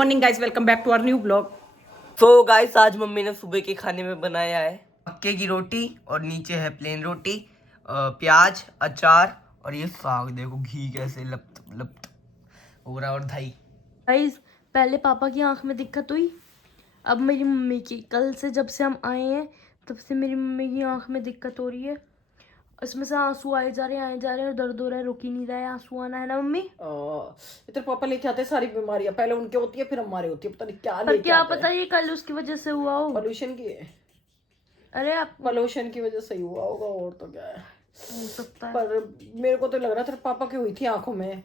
Morning guys, welcome back to our new blog. तो guys आज mummy ने सुबह के खाने में बनाया है मक्के की रोटी और नीचे है प्लेन रोटी, प्याज, अचार और ये साग। देखो घी कैसे लपत लपत हो रहा है और दही। गाइस पहले पापा की आंख में दिक्कत हुई, अब मेरी मम्मी की। कल से जब से हम आए हैं तब से मेरी मम्मी की आंख में दिक्कत हो रही है। इसमें से आंसू आए जा रहे हैं और दर्द हो रहा है, रुक ही नहीं रहा है आंसू आना, है ना मम्मी? इधर पापा लेके आते हैं सारी बीमारियां, पहले उनके होती है फिर हमारी होती है, पता नहीं क्या पर लेके क्या आते पता ये कल उसकी वजह से हुआ हो। पोल्यूशन की है। अरे आप पोल्यूशन की वजह से ही हुआ होगा, और तो क्या है, हो सकता है। पर मेरे को तो लग रहा था पापा की हुई थी आंखों में,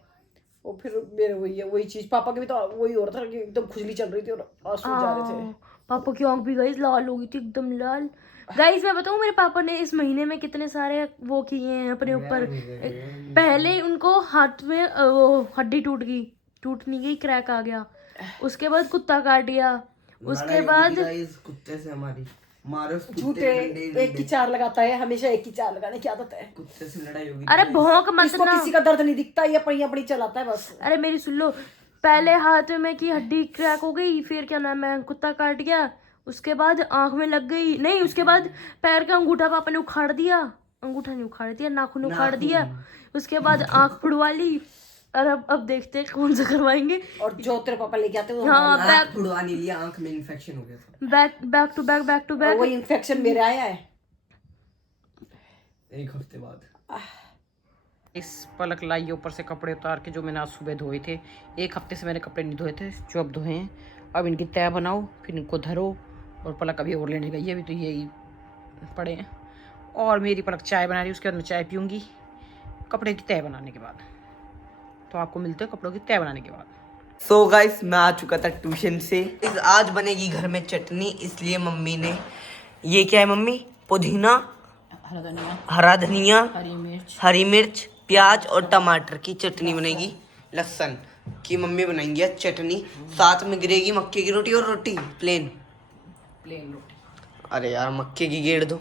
और फिर मेरे वही चीज पापा की भी तो वही हो रहा था कि एकदम खुजली चल रही थी और आंसू जा रहे थे। पापा की आंख भी गाइस लाल हो गई थी, एकदम लाल। गाइस मैं बताऊं, मेरे पापा ने इस महीने में कितने सारे वो किए हैं अपने ऊपर। पहले उनको हाथ में वो हड्डी टूट नहीं गई, क्रैक आ गया। उसके बाद कुत्ता काट दिया, उसके बाद कुत्ते से हमारी मारो झूठे एक की चार लगाता है, हमेशा एक की चार लगाने की आदत है। कुत्ते से लड़ाई होगी। अरे भौंक मत इसको ना। किसी का दर्द नहीं दिखता, ये अपनी अपनी चलाता है बस। अरे मेरी सुन लो, पहले हाथ में की हड्डी क्रैक हो गई, फिर क्या नाम है कुत्ता काट गया, उसके बाद आंख में लग गई, नहीं उसके बाद पैर का अंगूठा पापा ने उखाड़ दिया, अंगूठा नहीं उखाड़ दिया, नाखून उखाड़ दिया, उसके बाद आंख फुड़वा ली। और अब देखते हैं कौन सा करवाएंगे। और जो तेरे पापा लेके आते हैं वो हाँ, आँख फुड़वा नहीं लिया, आंख में इन्फेक्शन हो गया था। Back to back. वही इन्फेक्शन मेरे आया है एक हफ्ते बाद। इस पलक लाई ऊपर से कपड़े उतार के जो मैंने आज सुबह धोए थे। एक हफ्ते से मैंने कपड़े नहीं धोए थे, जो अब धोए हैं। अब इनकी तय बनाओ, फिर इनको धरो। और पलक अभी और लेने गई है, अभी तो यही पड़े हैं। और मेरी पलक चाय बना रही है, उसके बाद मैं चाय पीऊँगी कपड़े की तय बनाने के बाद। तो आपको मिलते हैं कपड़ों की तय बनाने के बाद। सो गाइस मैं आ चुका था ट्यूशन से। आज बनेगी घर में चटनी, इसलिए मम्मी ने ये क्या है मम्मी, पुदीना, हरा धनिया, हरी मिर्च, प्याज और टमाटर की चटनी बनेगी। लहसुन की मम्मी बनाएंगी आज चटनी। साथ में गिरेगी मक्के की रोटी और रोटी प्लेन रोटी। अरे यार मक्के की गेड़ दो,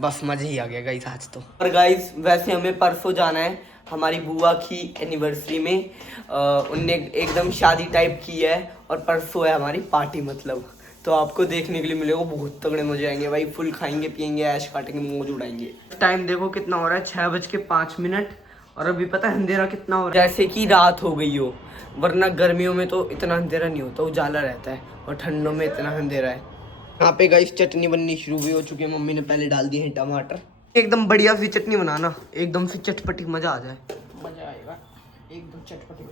बस मजा ही आ गया गाइस आज तो। और गाइस वैसे हमें परसों जाना है हमारी बुआ की एनिवर्सरी में। उनने एकदम शादी टाइप की है और परसों है हमारी पार्टी, मतलब तो आपको देखने के लिए मिलेगा। बहुत तगड़े मजे आएंगे भाई, फुल खाएंगे पियेंगे, ऐश काटेंगे, मौज उड़ाएंगे। टाइम देखो कितना हो रहा है, 6:05 और अभी पता है अंधेरा कितना हो रहा है, जैसे कि रात हो गई हो। वरना गर्मियों में तो इतना अंधेरा नहीं होता, उजाला रहता है, और ठंडों में इतना अंधेरा है। यहाँ पे गाइस चटनी बननी शुरू भी हो चुकी है, मम्मी ने पहले डाल दिए हैं टमाटर। एकदम बढ़िया सी चटनी बनाना, एकदम से चटपटी, मजा आ जाए, मजा आएगा एकदम चटपटी।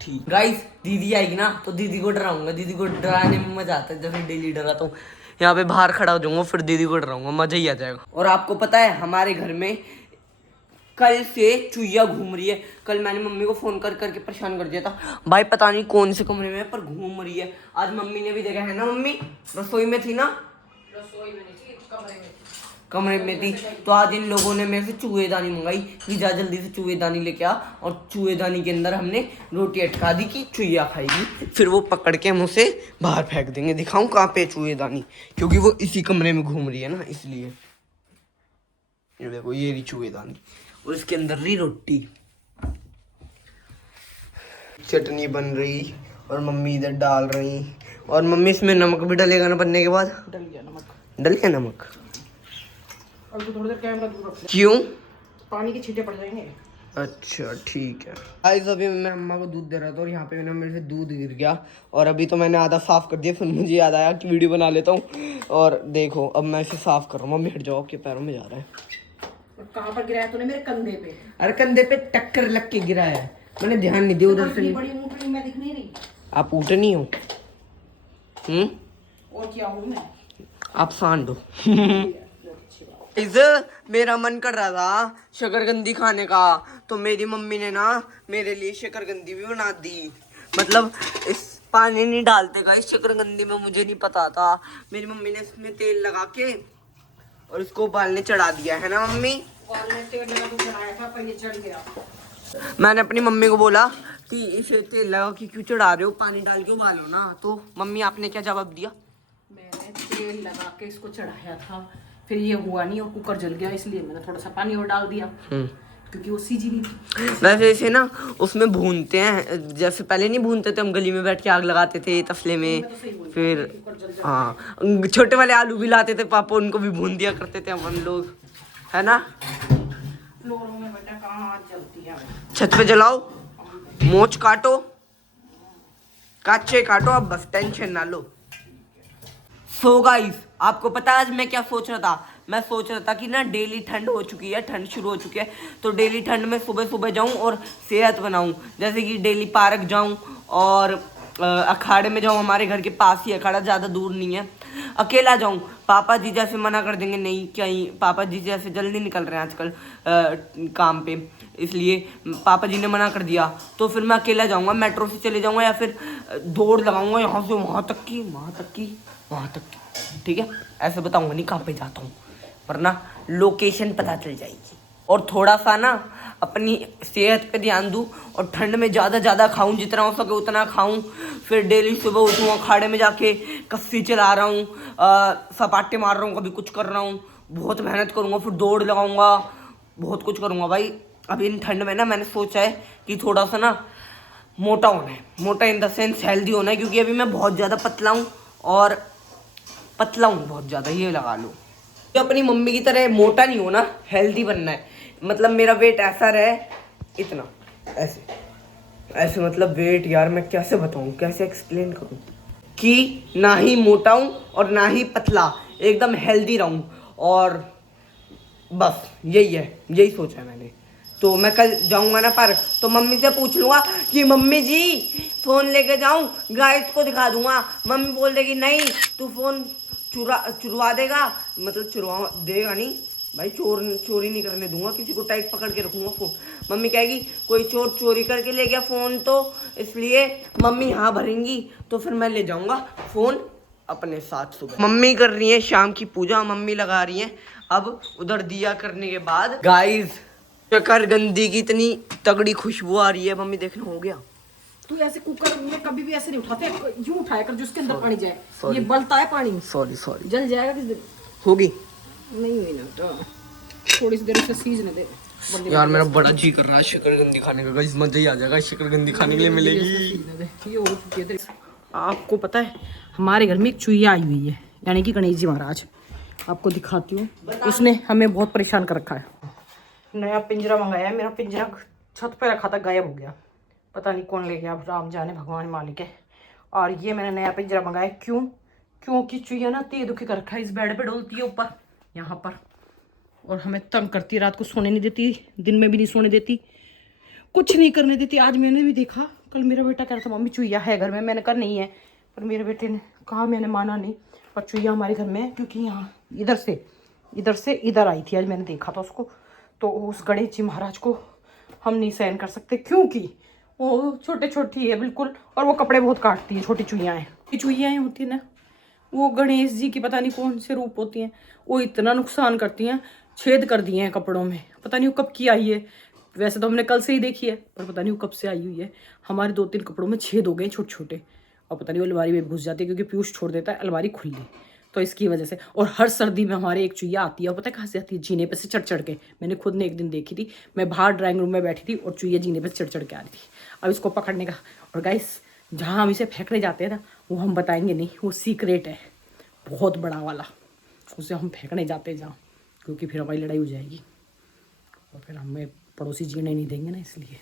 ठीक गाइस, दीदी आएगी ना तो दीदी को डराऊंगा, दीदी को डराने में मजा आता है, जैसे डेली डराता हूँ। यहाँ पे बाहर खड़ा हो जाऊंगा, फिर दीदी को डराऊंगा, मजा ही आ जाएगा। और आपको पता है हमारे घर में कल से चुईया घूम रही है। कल मैंने मम्मी को फोन कर करके परेशान कर दिया था, भाई पता नहीं कौन से कमरे में है पर घूम रही है। आज मम्मी ने भी देखा है ना, मम्मी रसोई में थी ना, रसोई में नहीं थी, कमरे में थी। तो आज इन लोगों ने मेरे से चूहेदानी मंगाई कि जा जल्दी से चूहेदानी लेके आ, और चूहेदानी के अंदर हमने रोटी अटका दी कि चुईया खाएगी, फिर वो पकड़ के हम उसे बाहर फेंक देंगे। दिखाऊं कहाँ पे चूहेदानी, क्योंकि वो इसी कमरे में घूम रही है ना, इसलिए। ये देखो, ये रही चूहेदानी और इसके अंदर रही रोटी। चटनी बन रही और मम्मी इधर डाल रही, और मम्मी इसमें नमक भी डालेगा ना बनने के बाद। डल गया नमक, डल गया नमक। अब तो थोड़ी देर कैमरा दूर रख, क्यों? पानी के छींटे पड़ जाएंगे। अच्छा ठीक है गाइस, अभी मैं अम्मा को दूध दे रहा था और यहाँ पे ना मेरे से दूध गिर गया, और अभी तो मैंने आधा साफ कर दिया, फिर मुझे याद आया कि वीडियो बना लेता हूँ। और देखो अब मैं इसे साफ कर रहा हूँ। मम्मी हट जाओ, आपके पैरों में जा रहा है। कहाँ पर गिराया तूने? मेरे कंधे पे। अरे कंधे पे टक्कर लग के गिरा है, मैंने ध्यान नहीं दिया उधर से। बड़ी मोटी मैं दिख नहीं रही। आप ऊँटे नहीं हो, और क्या हूँ मैं? आप सांड हो। मेरा मन कर रहा था शकरकंदी खाने का, तो मेरी मम्मी ने ना मेरे लिए शकरकंदी भी बना दी। मतलब इस पानी नहीं डालते का इस शकरकंदी में, मुझे नहीं पता था। मेरी मम्मी ने इसमें तेल लगा के और इसको उबालने चढ़ा दिया है ना मम्मी। तेल लगा तो चढ़ाया था पर ये चढ़ गया। मैंने अपनी मम्मी को बोला कि इसे तेल लगा के क्यों चढ़ा रहे हो, पानी डाल के उबालो ना। तो मम्मी आपने क्या जवाब दिया? मैंने तेल लगा के इसको चढ़ाया था, फिर ये हुआ नहीं और कुकर जल गया, इसलिए मैंने थोड़ा सा पानी और डाल दिया। क्योंकि वो सीजी नहीं थी। वैसे इसे ना उसमें भूनते हैं, जैसे पहले नहीं भूनते थे हम, गली में बैठ के आग लगाते थे तसले में। फिर हाँ, छोटे वाले आलू भी लाते थे पापा, उनको भी भून दिया करते थे हम लोग, है ना। लोगों में बेटा कहाँ जलती है। छत पे जलाओ, मोच काटो, कच्चे काटो, अब बस टेंशन ना लो। सो गाइस, आपको पता है आज मैं क्या सोच रहा था? मैं सोच रहा था कि ना डेली ठंड हो चुकी है, ठंड शुरू हो चुकी है, तो डेली ठंड में सुबह सुबह जाऊं और सेहत बनाऊं। जैसे कि डेली पार्क जाऊं और अखाड़े में जाऊं, हमारे घर के पास ही अखाड़ा, ज़्यादा दूर नहीं है। अकेला जाऊं, पापा जी जैसे मना कर देंगे, नहीं कहीं पापा जी जैसे जल्दी निकल रहे हैं आजकल काम पे, इसलिए पापा जी ने मना कर दिया। तो फिर मैं अकेला जाऊंगा, मेट्रो से चले जाऊंगा या फिर दौड़ लगाऊंगा यहाँ से वहाँ तक की, वहाँ तक की, ठीक है। ऐसे बताऊंगा नहीं कहाँ पे जाता हूँ, वरना लोकेशन पता चल जाएगी। और थोड़ा सा ना अपनी सेहत पे ध्यान दूँ और ठंड में ज़्यादा खाऊं, जितना हो सके उतना खाऊं। फिर डेली सुबह उठूँ, अखाड़े में जाके कस्सी चला रहा हूँ, सपाटे मार रहा हूँ, कभी कुछ कर रहा हूँ, बहुत मेहनत करूँगा, फिर दौड़ लगाऊंगा, बहुत कुछ करूँगा भाई। अभी इन ठंड में ना मैंने सोचा है कि थोड़ा सा ना मोटा होना है, मोटा इन द सेंस हेल्दी होना है, क्योंकि अभी मैं बहुत ज़्यादा पतला हूँ और पतला हूँ बहुत ज़्यादा, ये लगा लो। तो अपनी मम्मी की तरह मोटा नहीं होना, हेल्दी बनना है। मतलब मेरा वेट ऐसा रहे, इतना, ऐसे ऐसे, मतलब वेट यार मैं कैसे बताऊँ, कैसे एक्सप्लेन करूँ कि ना ही मोटा हूँ और ना ही पतला, एकदम हेल्दी रहूँ। और बस यही है, यही सोचा है मैंने। तो मैं कल जाऊंगा ना पार्क, तो मम्मी से पूछ लूँगा कि मम्मी जी फ़ोन लेके जाऊँ, गाइस को दिखा दूंगा। मम्मी बोल देगी नहीं, तू फ़ोन चुरवा देगा, मतलब चुरवा देगा नहीं भाई, चोरी नहीं करने दूंगा, किसी को टाइट पकड़ के रखूंगा फ़ोन। मम्मी कहेगी कोई चोर चोरी करके ले गया फ़ोन, तो इसलिए मम्मी हाँ भरेंगी, तो फिर मैं ले जाऊंगा फ़ोन अपने साथ सुबह। मम्मी कर रही है शाम की पूजा, मम्मी लगा रही है अब उधर दिया करने के बाद। गाइस शक्कर गंदी की इतनी तगड़ी खुशबू आ रही है, मम्मी देखना हो गया। तू ऐसे कुकर में कभी भी ऐसे नहीं उठाते, यूं उठाया कर जो उसके अंदर पानी जाए, ये बलता है पानी, सॉरी जल जाएगा किस दिन। होगी नहीं हुई ना, तो थोड़ी सी देर से सीजने दे। यार मेरा बड़ा जी कर रहा है शकरकंदी खाने का, गाइस मजा ही आ जाएगा, शकरकंदी खाने के लिए मिलेगी। ये हो चुकी है। आपको पता है हमारे घर में एक चुईया आई हुई है, यानी कि गणेश जी महाराज। आपको दिखाती हूँ, उसने हमें बहुत परेशान कर रखा है। नया पिंजरा मंगाया है, मेरा पिंजरा छत पे रखा था, गायब हो गया, पता नहीं कौन ले गया, अब राम जाने, भगवान मालिक है। और ये मैंने नया पिंजरा मंगाया, क्योंकि चुईया ना ते दुखी कर रखा है, इस बेड पे डोलती है ऊपर यहाँ पर, और हमें तंग करती है, रात को सोने नहीं देती, दिन में भी नहीं सोने देती, कुछ नहीं करने देती। आज मैंने भी देखा, कल मेरा बेटा कह रहा था मम्मी चुईया है घर में, मैंने कहा नहीं है, पर मेरे बेटे ने कहा, मैंने माना नहीं, पर चुईया हमारे घर में है, क्योंकि यहाँ इधर से इधर आई थी, आज मैंने देखा था उसको। तो उस गणेश जी महाराज को हम नहीं सहन कर सकते, क्योंकि वो छोटी है बिल्कुल, और वो कपड़े बहुत काटती है, छोटी चुईयाँ हैं, ये चुईयाँ होती है ना, वो गणेश जी की पता नहीं कौन से रूप होती हैं, वो इतना नुकसान करती हैं, छेद कर दिए हैं कपड़ों में, पता नहीं वो कब की आई है। वैसे तो हमने कल से ही देखी है, पर पता नहीं वो कब से आई हुई है। हमारे 2-3 कपड़ों में छेद हो गए छोटे छोटे, और पता नहीं वो अलमारी में घुस जाती है, क्योंकि पीयूष छोड़ देता है अलमारी खुली, तो इसकी वजह से। और हर सर्दी में हमारे एक चुईया आती है, और पता है कहाँ से आती है? जीने पे से चढ़ के। मैंने खुद ने एक दिन देखी थी, मैं बाहर ड्राइंग रूम में बैठी थी और चुईया जीने पे चढ़ के आ रही थी। अब इसको पकड़ने का, और गाइस जहाँ हम इसे फेंकने जाते हैं ना, वो हम बताएंगे नहीं, वो सीक्रेट है बहुत बड़ा वाला, उसे हम फेंकने जाते हैं जहाँ, क्योंकि फिर हमारी लड़ाई हो जाएगी और फिर हमें पड़ोसी जीने नहीं देंगे ना, इसलिए।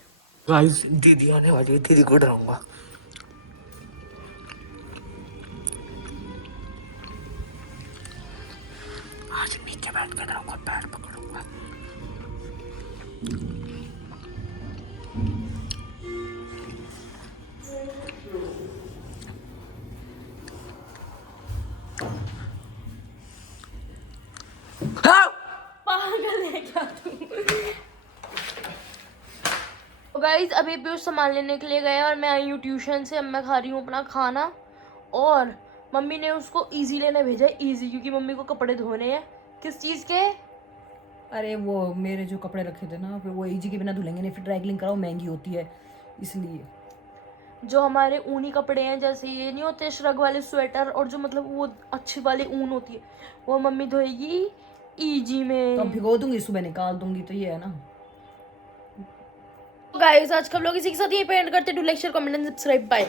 गाइस दीदी आने वाली है, दीदी को डराऊंगा। आज नीचे बैठ के डराऊंगा, पैर पकड़ूंगा। पागल है क्या तू? गाइस अभी पीयूष सामान लेने के लिए गए और मैं आई हूँ ट्यूशन से। अब मैं खा रही हूँ अपना खाना, और मम्मी ने उसको इजी लेने भेजा है, इजी, क्योंकि मम्मी को कपड़े धोने हैं। किस चीज़ के? अरे वो मेरे जो कपड़े रखे थे ना, फिर वो इजी के बिना धुलेंगे नहीं, फिर ड्राई क्लीन कराओ, महंगी होती है, इसलिए। जो हमारे ऊनी कपड़े हैं, जैसे ये नहीं होते श्रग वाले स्वेटर, और जो मतलब वो अच्छी वाली ऊन होती है, वो मम्मी धोएगी इजी में। तो भिगो दूंगी, सुबह निकाल दूंगी, तो ये है ना। गाइस आज का व्लॉग इसी के साथ ये पेंट करते, do like share comment and subscribe bye.